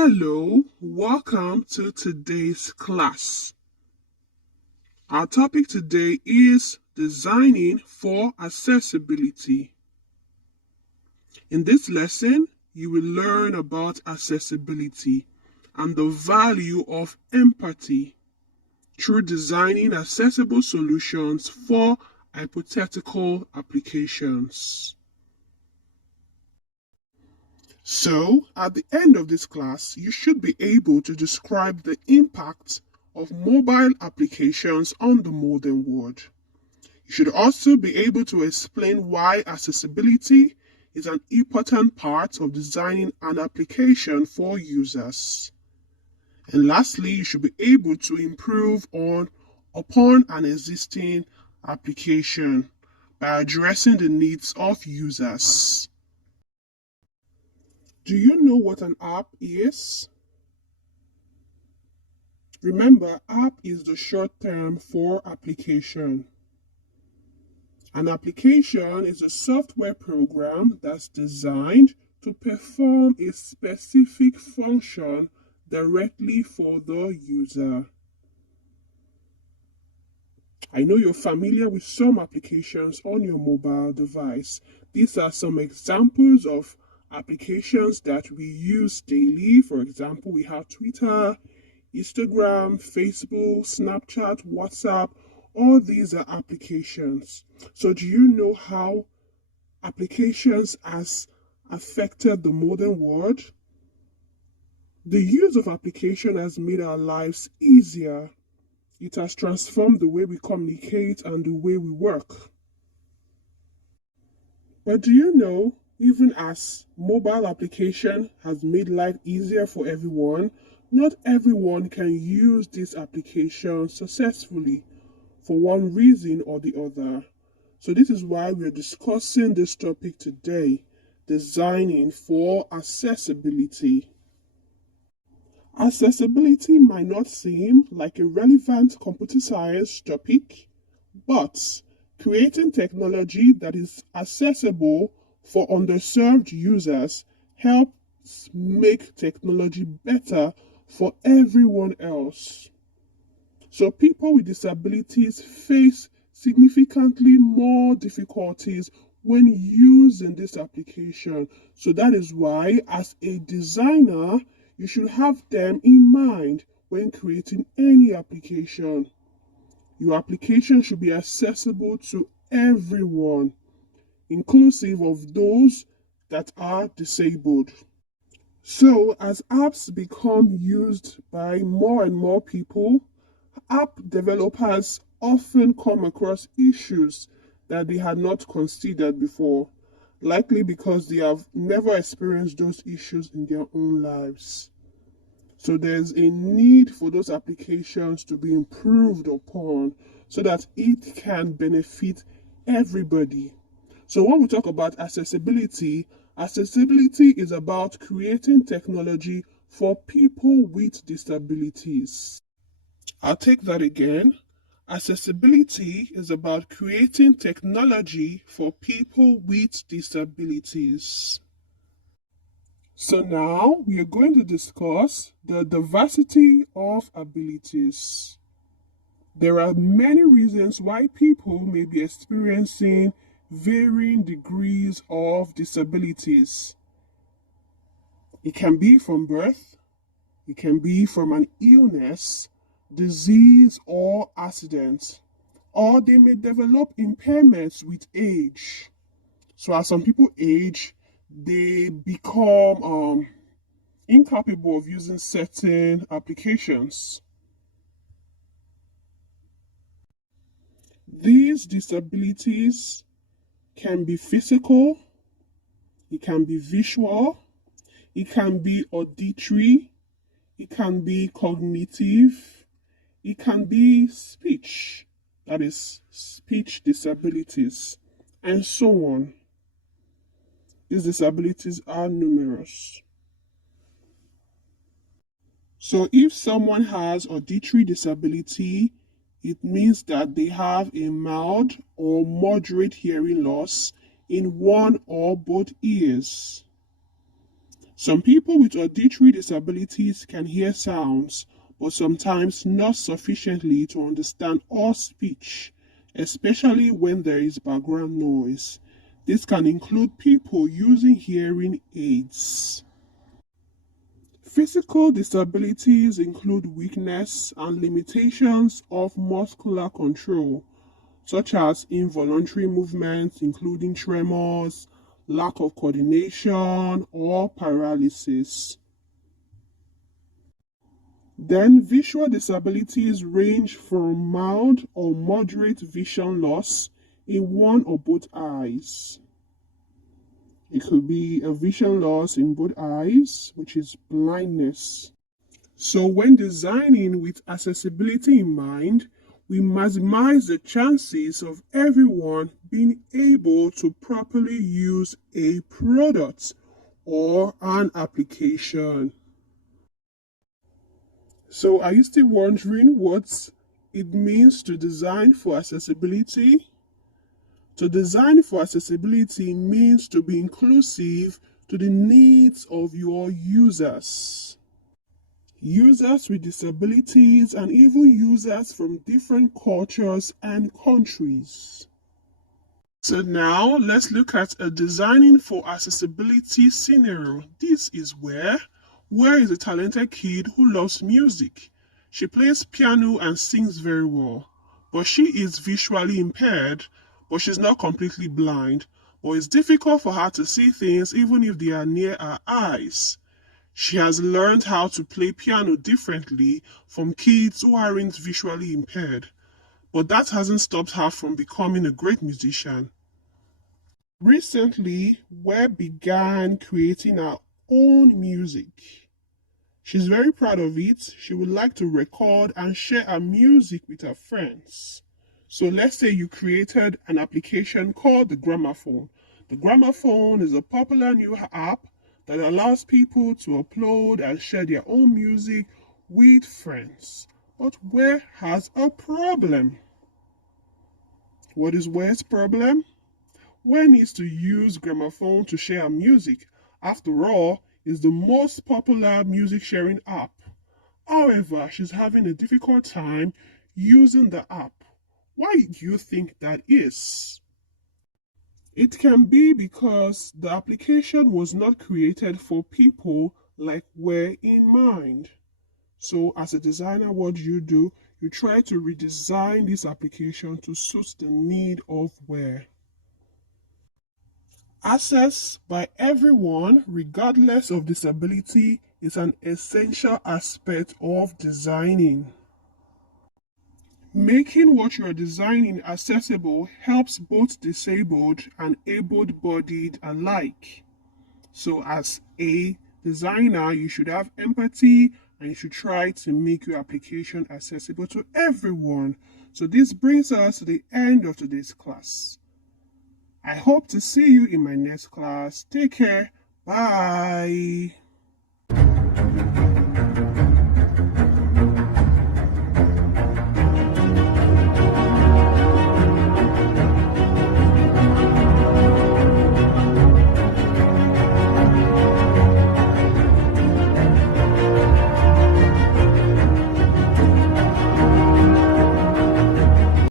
Hello, welcome to today's class. Our topic today is designing for accessibility. In this lesson, you will learn about accessibility and the value of empathy through designing accessible solutions for hypothetical applications. So, at the end of this class, you should be able to describe the impact of mobile applications on the modern world. You should also be able to explain why accessibility is an important part of designing an application for users. And lastly, you should be able to improve upon an existing application by addressing the needs of users. Do you know what an app is? Remember, app is the short term for application. An application is a software program that's designed to perform a specific function directly for the user. I know you're familiar with some applications on your mobile device. These are some examples of applications that we use daily. For example, we have Twitter, Instagram, Facebook, Snapchat, WhatsApp. All these are applications. So do you know how applications has affected the modern world? The use of application has made our lives easier. It has transformed the way we communicate and the way we work. But do you know, even as mobile application has made life easier for everyone, not everyone can use this application successfully for one reason or the other. So this is why we're discussing this topic today, designing for accessibility. Accessibility might not seem like a relevant computer science topic, but creating technology that is accessible for underserved users helps make technology better for everyone else. So people with disabilities face significantly more difficulties when using this application. So that is why, as a designer, you should have them in mind when creating any application. Your application should be accessible to everyone, inclusive of those that are disabled. So, as apps become used by more and more people, app developers often come across issues that they had not considered before, likely because they have never experienced those issues in their own lives. So there's a need for those applications to be improved upon so that it can benefit everybody. So when we talk about accessibility, accessibility is about creating technology for people with disabilities. I'll take that again. Accessibility is about creating technology for people with disabilities. So now we are going to discuss the diversity of abilities. There are many reasons why people may be experiencing varying degrees of disabilities. It can be from birth, it can be from an illness, disease, or accident, or they may develop impairments with age. So as some people age, they become incapable of using certain applications. These disabilities can be physical, it can be visual, it can be auditory, it can be cognitive, it can be speech, that is, speech disabilities, and so on. These disabilities are numerous. So if someone has auditory disability, it means that they have a mild or moderate hearing loss in one or both ears. Some people with auditory disabilities can hear sounds, but sometimes not sufficiently to understand all speech, especially when there is background noise. This can include people using hearing aids. Physical disabilities include weakness and limitations of muscular control, such as involuntary movements, including tremors, lack of coordination, or paralysis. Then, visual disabilities range from mild or moderate vision loss in one or both eyes. It could be a vision loss in both eyes, which is blindness. So, when designing with accessibility in mind, we maximize the chances of everyone being able to properly use a product or an application. So, are you still wondering what it means to design for accessibility? To design for accessibility means to be inclusive to the needs of your users. Users with disabilities and even users from different cultures and countries. So now let's look at a designing for accessibility scenario. This is where is a talented kid who loves music. She plays piano and sings very well, but she is visually impaired, but she's not completely blind, but it's difficult for her to see things even if they are near her eyes. She has learned how to play piano differently from kids who aren't visually impaired, but that hasn't stopped her from becoming a great musician. Recently, Webb began creating her own music. She's very proud of it. She would like to record and share her music with her friends. So let's say you created an application called the Gramophone. The Gramophone is a popular new app that allows people to upload and share their own music with friends. But Where has a problem? What is Where's problem? Where needs to use Gramophone to share music. After all, it's the most popular music sharing app. However, she's having a difficult time using the app. Why do you think that is? It can be because the application was not created for people like Where in mind. So, as a designer, what do? You try to redesign this application to suit the need of Where. Access by everyone, regardless of disability, is an essential aspect of designing. Making what you're designing accessible helps both disabled and able-bodied alike. So, as a designer, you should have empathy and you should try to make your application accessible to everyone. So, this brings us to the end of today's class. I hope to see you in my next class. Take care. Bye.